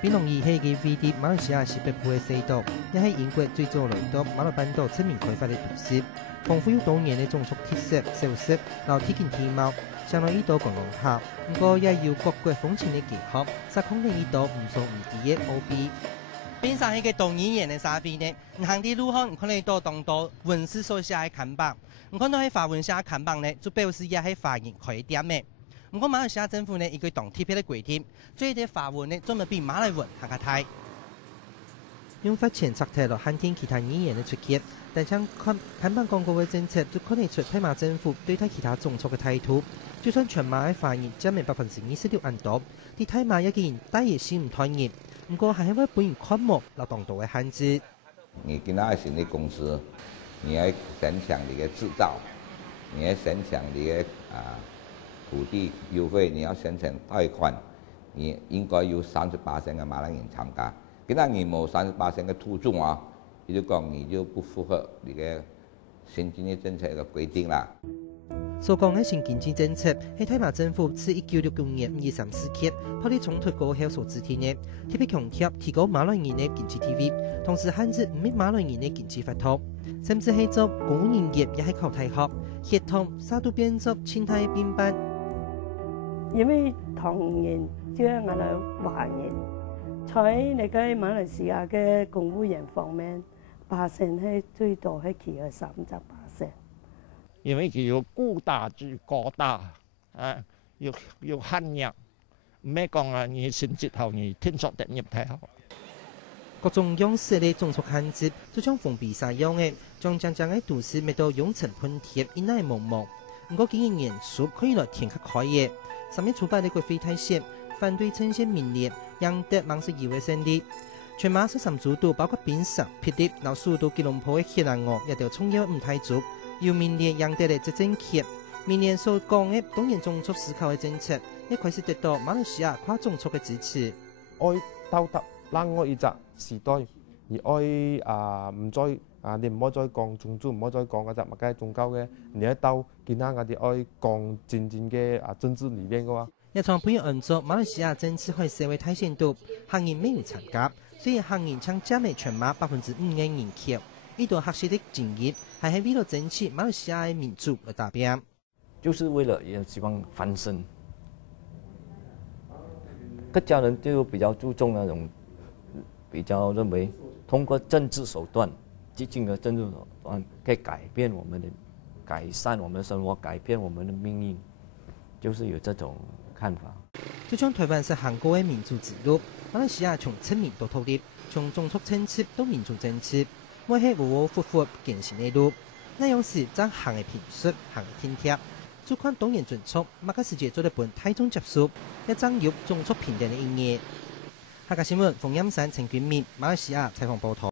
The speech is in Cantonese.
槟榔叶系个位于马来西亚西北部的西岛，也系英国最早来到马来半岛出名开发的都市，丰富有多元的种族特色、小食，然后体型体貌，相当于岛观光客。不过也有各国风情的结合，使空令呢岛唔错唔低的 OB。边上迄个动语言的沙边呢，行啲路巷，可能到当到文字所写的看板，看到喺法文写的看板呢，就表示也系法言开店的。不过马来西亚政府呢，一个当特别的规定，最啲法文呢，专门比马来文更加大。用发钱拆退落限定其他语言的出现，但将看板广告的政策，就看得出泰马政府对待其他种族的态度。就算全马的法言占明26%咁多，啲泰马也竟然大热先唔团结。不过还系为本人看目留当道的限制。你今仔成立公司，你要申请你的制造，你要申请你的土地优惠，你要申请贷款，你应该有30%的马来人参加。今仔你冇30%的突重啊，也就讲你就不符合你的新经济政策的规定啦。所讲的新经济政策，系泰马政府自1969年5月34日破裂冲突过后所制定的，特别强调提高马来人的经济地位，同时限制唔系马来人的经济发展，甚至系做公务人业也系靠大学协同沙都变作清泰编班。因为唐人即系我哋华人，在那个马来西亚嘅公务员方面，8%系最多系企喺30%。因為佢要孤大住過大，要限量，唔係講啊，你先節後你天作地業太好。各種樣式的種族限制，就像封閉晒樣嘅，將真正嘅都市met到擁層噴貼，因係茫茫。不過經營元素可以來填刻開嘅。3月初8的國會大選，反對呈現名列，贏得芒色議會勝利。全馬13組都包括檳城、霹靂、然後蘇到吉隆坡嘅鐵欄河，亦都衝入五大組。由明年贏得嘅執政期，明年所講嘅多元種族思考嘅政策，亦開始得到馬來西亞跨種族嘅支持。愛鬥得冷我一隻時代，而愛唔再你唔好再講種族，唔好再講嗰隻物嘅宗教嘅，你喺鬥見下我哋愛講真正嘅政治理念嘅話。一場本要按照馬來西亞政治開社會大選度，行人沒有參加，所以行人將佔領全馬5%嘅人口。呢度合適的建議係喺為了爭取馬來西亞嘅民主而打拼，就是為了也希望翻身。客家人就比較注重那種，比較認為通過政治手段，激進的政治手段可以改變我們的、改善我們的生活、改變我們的命運，就是有這種看法。就像台灣是行過嘅民主之路，馬來西亞從親民到獨立，從種族政策到民主政策。我係活活潑潑健全的路，那樣時將行嘅平率，行嘅天貼，就看當然準確，馬個世界做得本太宗接受，一爭入種族平等嘅意義。客家新聞馮蔭山、陳卷面，馬來西亞採訪報道。